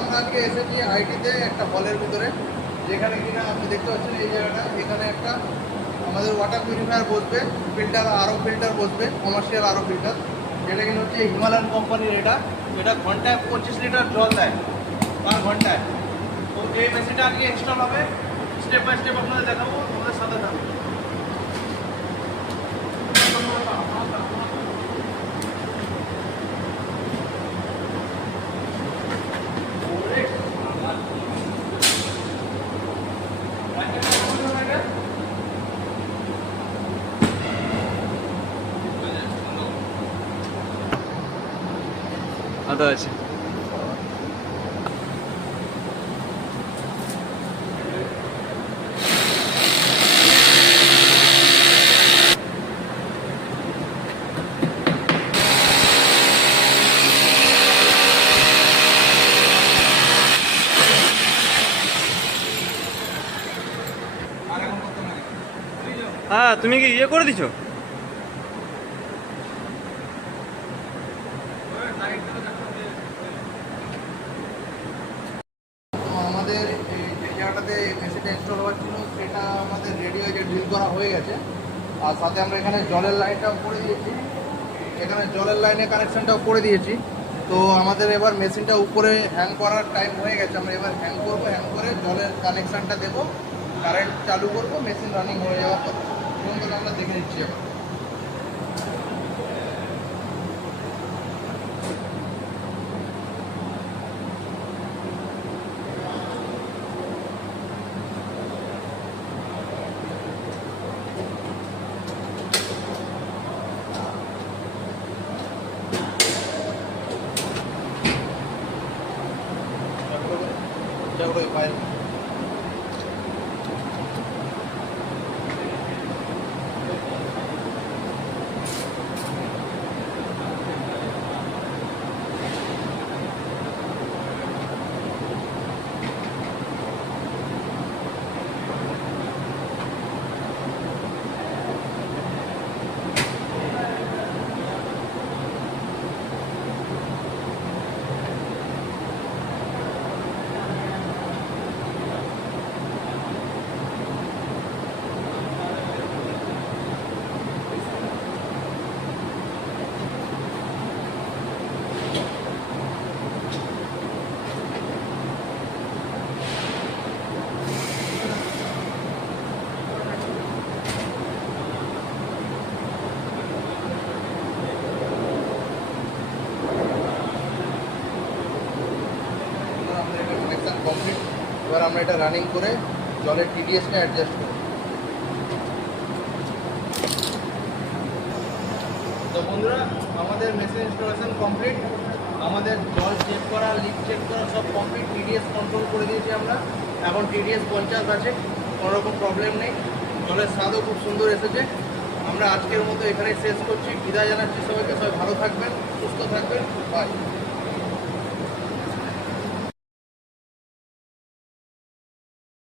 আমরা আজকে এসেছি আইটিতে একটা হলের ভিতরে, যেখানে কিনা আপনি দেখতে পাচ্ছেন এই জায়গাটা, এখানে একটা আমাদের ওয়াটার পিউরিফায়ার বসবে, ফিল্টার আরও ফিল্টার বসবে, কমার্শিয়াল আরও ফিল্টার, যেটা কিনা হচ্ছে হিমালয়ান কোম্পানির। এটা ঘন্টায় 25 লিটার জল দেয় পার ঘন্টায়। তো এই মেশিনটা আজকে ইনস্টল হবে, স্টেপ বাই স্টেপ আপনাদের দেখাবো, আমাদের সাথে থাকবে। আদা আছে। হ্যাঁ, তুমি কি ইয়ে করে দিছো? আমাদের যে জায়গাটাতে মেশিনটা ইনস্টল হওয়ার ছিল সেটা আমাদের রেডি হয়ে ড্রিল করা হয়ে গেছে। আর সাথে আমরা এখানে জলের লাইনটাও করে দিয়েছি, এখানে জলের লাইনে কানেকশনটাও করে দিয়েছি। তো আমাদের এবার মেশিনটা উপরে হ্যাং করার টাইম হয়ে গেছে, আমরা এবার হ্যাং করবো, হ্যাং করে জলের কানেকশানটা দেবো, কারেন্ট চালু করবো, মেশিন রানিং হয়ে যাওয়ার পর আমরা দেখে নিচ্ছি এবার। File complete. এবার আমরা এটা রানিং করে জলের টিডিএসটা অ্যাডজাস্ট করব। তো বন্ধুরা, আমাদের মেশিন ইনস্টলেশন কমপ্লিট, আমাদের জল চেক করা, লিক চেক করা সব কমপ্লিট, টিডিএস কন্ট্রোল করে দিয়েছি আমরা। এখন টিডিএস 50 আছে, কোনোরকম প্রবলেম নেই, জলের স্বাদও খুব সুন্দর এসেছে। আমরা আজকের মতো এখানেই শেষ করছি, বিদায় জানাচ্ছি সবাইকে, সবাই ভালো থাকবেন, সুস্থ থাকবেন, বাই।